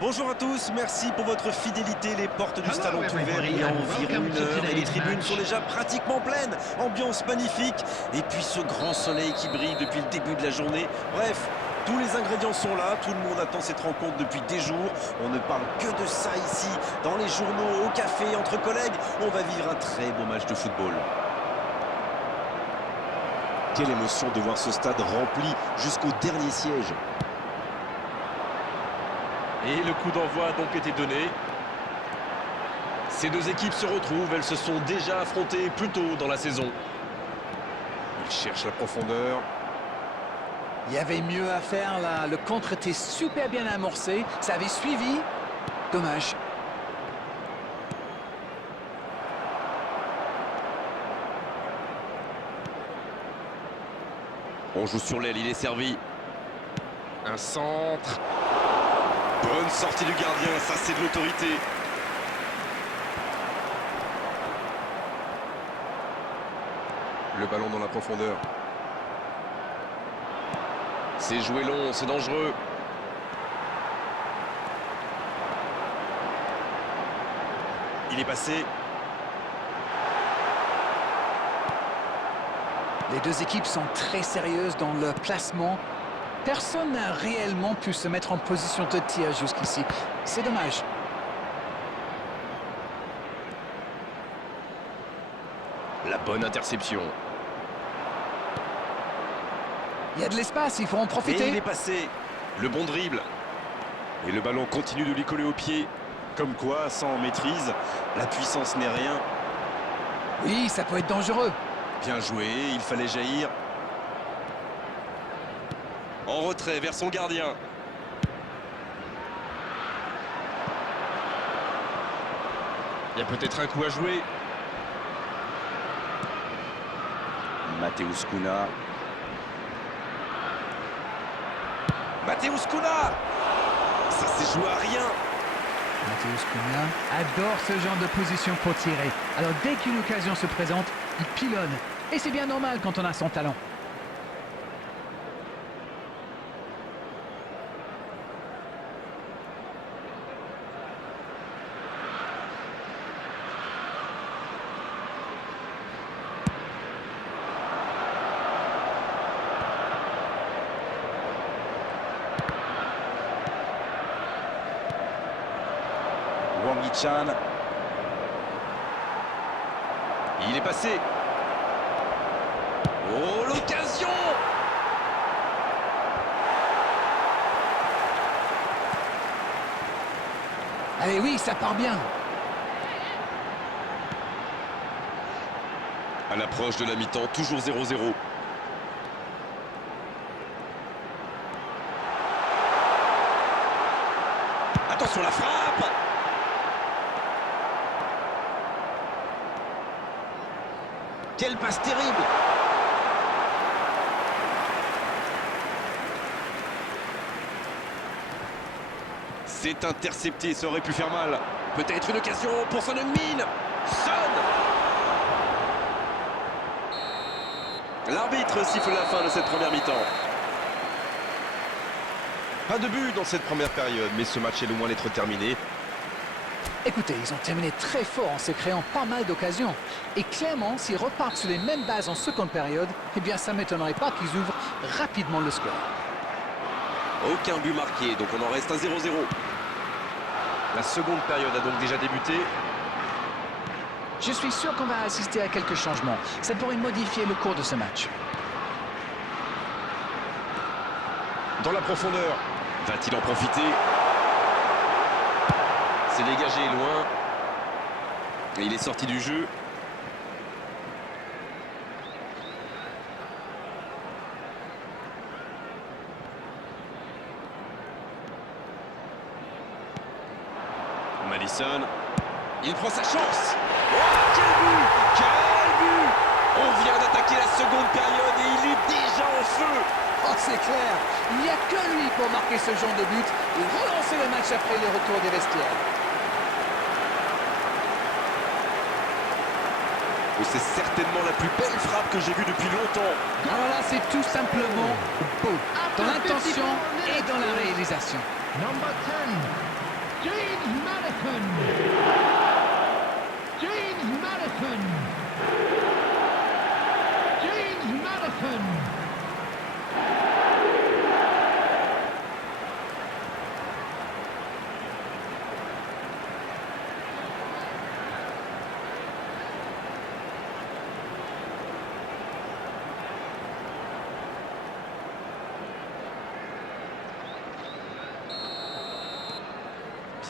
Bonjour à tous, merci pour votre fidélité. Les portes du stade ont ouvert il y a environ une heure et les tribunes sont déjà pratiquement pleines. Ambiance magnifique et puis ce grand soleil qui brille depuis le début de la journée. Bref, tous les ingrédients sont là, tout le monde attend cette rencontre depuis des jours. On ne parle que de ça ici, dans les journaux, au café, entre collègues. On va vivre un très beau match de football. Quelle émotion de voir ce stade rempli jusqu'au dernier siège. Et le coup d'envoi a donc été donné. Ces deux équipes se retrouvent, elles se sont déjà affrontées plus tôt dans la saison. Il cherche la profondeur. Il y avait mieux à faire là, le contre était super bien amorcé, ça avait suivi. Dommage. On joue sur l'aile, il est servi. Un centre. Bonne sortie du gardien, ça c'est de l'autorité. Le ballon dans la profondeur. C'est joué long, c'est dangereux. Il est passé. Les deux équipes sont très sérieuses dans leur placement. Personne n'a réellement pu se mettre en position de tir jusqu'ici. C'est dommage. La bonne interception. Il y a de l'espace, il faut en profiter. Et il est passé. Le bon dribble. Et le ballon continue de lui coller au pied. Comme quoi, sans maîtrise, la puissance n'est rien. Oui, ça peut être dangereux. Bien joué, il fallait jaillir. En retrait vers son gardien. Il y a peut-être un coup à jouer. Mateusz Cunha. Mateusz Cunha. Ça s'est joué à rien. Mateusz Cunha adore ce genre de position pour tirer. Alors dès qu'une occasion se présente, il pilonne. Et c'est bien normal quand on a son talent. Wang Hee-chan. Il est passé. Oh, l'occasion! Allez, oui, ça part bien. À l'approche de la mi-temps, toujours 0-0. Attention la frappe! Quelle passe terrible! C'est intercepté, ça aurait pu faire mal. Peut-être une occasion pour Son Heung-min. Son! L'arbitre siffle la fin de cette première mi-temps. Pas de but dans cette première période, mais ce match est loin d'être terminé. Écoutez, ils ont terminé très fort en se créant pas mal d'occasions. Et clairement, s'ils repartent sur les mêmes bases en seconde période, eh bien ça ne m'étonnerait pas qu'ils ouvrent rapidement le score. Aucun but marqué, donc on en reste à 0-0. La seconde période a donc déjà débuté. Je suis sûr qu'on va assister à quelques changements. Ça pourrait modifier le cours de ce match. Dans la profondeur, va-t-il en profiter? C'est dégagé loin. Et il est sorti du jeu. Madison. Il prend sa chance. Oh, quel but! Quel but! On vient d'attaquer la seconde période et il est déjà en feu. Oh, c'est clair. Il n'y a que lui pour marquer ce genre de but et relancer le match après le retour des vestiaires. Et c'est certainement la plus belle frappe que j'ai vue depuis longtemps. Alors là, c'est tout simplement beau. Dans l'intention et dans la réalisation. Number 10.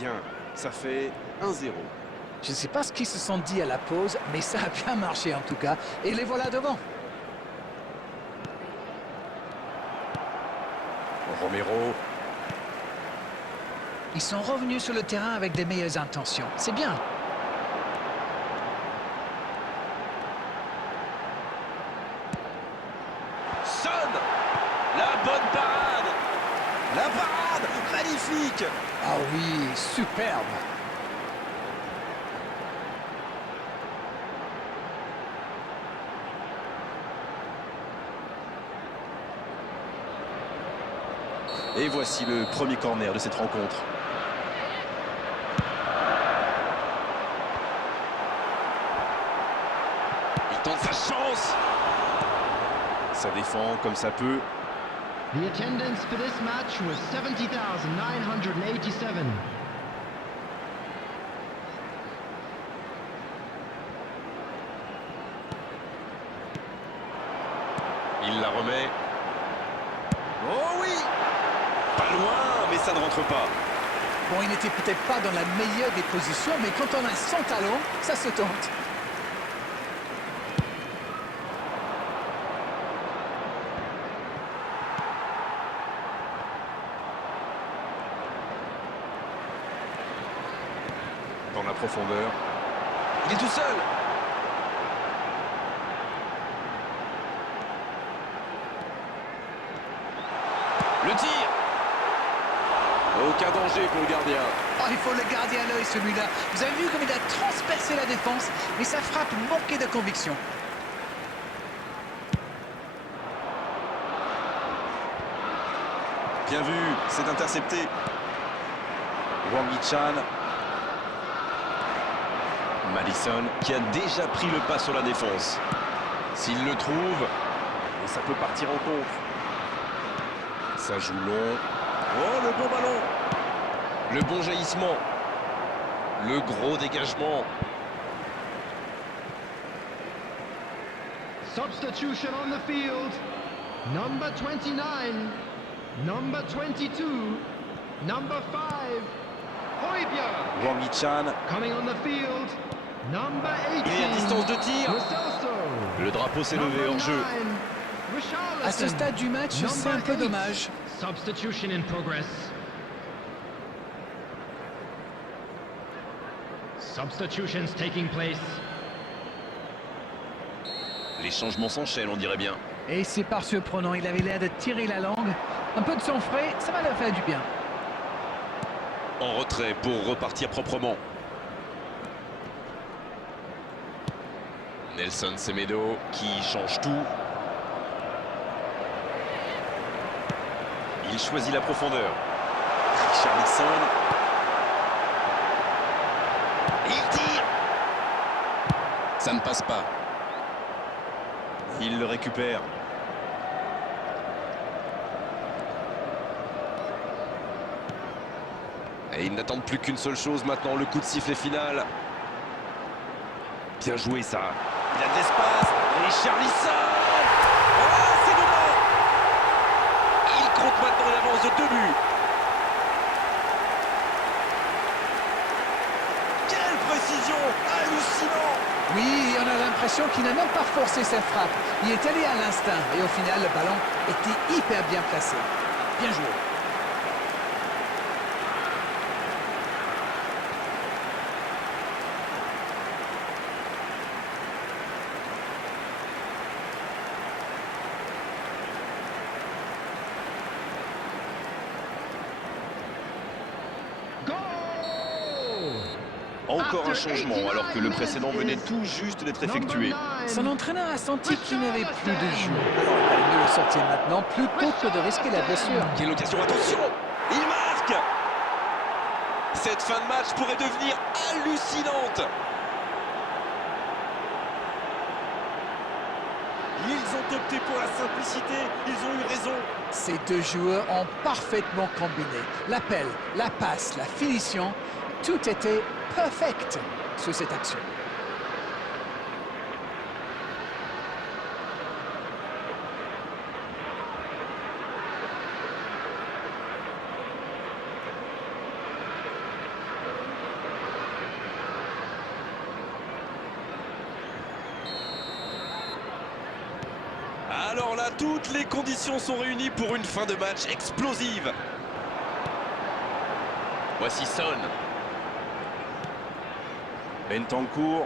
Bien, ça fait 1-0. Je ne sais pas ce qu'ils se sont dit à la pause, mais ça a bien marché en tout cas. Et les voilà devant. Romero. Ils sont revenus sur le terrain avec des meilleures intentions. C'est bien. Son. La bonne parade. La parade. Magnifique. Ah oui, superbe. Et voici le premier corner de cette rencontre. Il tente sa chance. Ça défend comme ça peut. The attendance for this match was 70,987. Il la remet. Oh oui. Pas loin, mais ça ne rentre pas. Bon, il n'était peut-être pas dans la meilleure des positions, mais quand on a son talent, ça se tente. Dans la profondeur. Il est tout seul. Le tir. Aucun danger pour le gardien. Oh, il faut le garder à l'œil celui-là. Vous avez vu comme il a transpercé la défense, mais sa frappe manquait de conviction. Bien vu, c'est intercepté. Wang Hee-chan. Madison qui a déjà pris le pas sur la défense. S'il le trouve, et ça peut partir en contre. Ça joue long. Oh, le bon ballon. Le bon jaillissement. Le gros dégagement. Substitution on the field. Number 29. Number 22. Number 5. Højbjerg. Wang Hee-chan. Coming on the field. Number 18. Il est à distance de tir. Lo Celso. Le drapeau s'est levé hors jeu. À ce stade du match, c'est un peu dommage. Substitution in progress. Substitutions taking place. Les changements s'enchaînent, on dirait bien. Et c'est pas surprenant, il avait l'air de tirer la langue. Un peu de sang frais, ça va leur faire du bien. En retrait pour repartir proprement. Nelson Semedo qui change tout. Il choisit la profondeur. Richarlison. Il tire. Ça ne passe pas. Il le récupère. Et ils n'attendent plus qu'une seule chose maintenant, le coup de sifflet final. Bien joué ça. Il a de l'espace. Richarlison. Oh, c'est dedans. Il compte maintenant l'avance de 2 buts. Quelle précision. Hallucinant. Oui, on a l'impression qu'il n'a même pas forcé sa frappe. Il est allé à l'instinct et au final, le ballon était hyper bien placé. Bien joué. Encore un changement alors que le précédent venait tout juste d'être effectué. Son entraîneur a senti qu'il n'avait plus de jus. Alors il va mieux le sortir maintenant plutôt que de risquer la blessure. Quelle occasion, attention. Il marque. Cette fin de match pourrait devenir hallucinante. Ils ont opté pour la simplicité, ils ont eu raison. Ces deux joueurs ont parfaitement combiné. L'appel, la passe, la finition, tout était perfect sur cette action. Toutes les conditions sont réunies pour une fin de match explosive. Voici Son. Bentancur.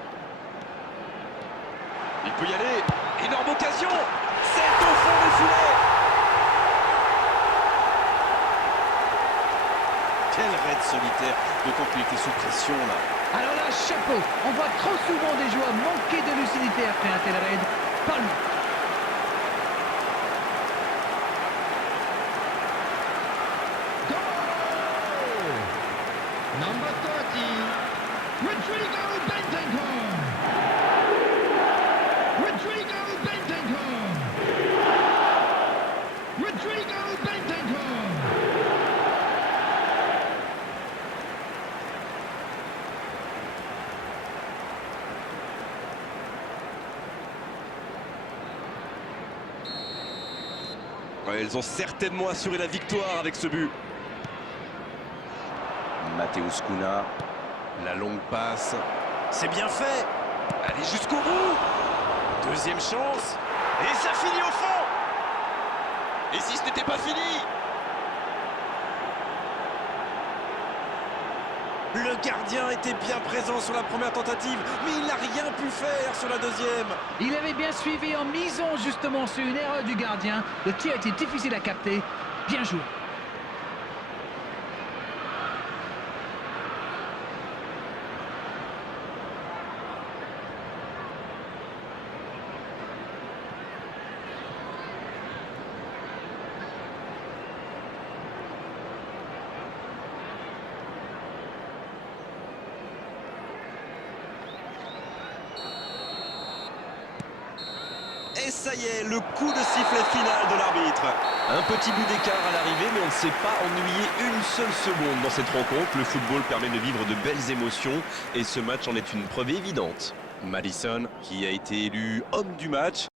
Il peut y aller. Énorme occasion. C'est au fond du filet. Quel raid solitaire, d'autant qu'il était sous pression là. Alors là, chapeau. On voit trop souvent des joueurs manquer de lucidité après un tel raid. Pas lui. Number 30, Rodrigo Bentancur. Rodrigo Bentancur. Rodrigo Bentancur. Ouais, ils ont certainement assuré la victoire avec ce but. Mateusz Cunha, la longue passe, c'est bien fait. Allez jusqu'au bout. Deuxième chance, et ça finit au fond. Et si ce n'était pas fini? Le gardien était bien présent sur la première tentative, mais il n'a rien pu faire sur la deuxième. Il avait bien suivi en misant justement sur une erreur du gardien. Le tir était difficile à capter. Bien joué. Et ça y est, le coup de sifflet final de l'arbitre. Un petit bout d'écart à l'arrivée, mais on ne s'est pas ennuyé une seule seconde dans cette rencontre. Le football permet de vivre de belles émotions et ce match en est une preuve évidente. Maddison, qui a été élu homme du match.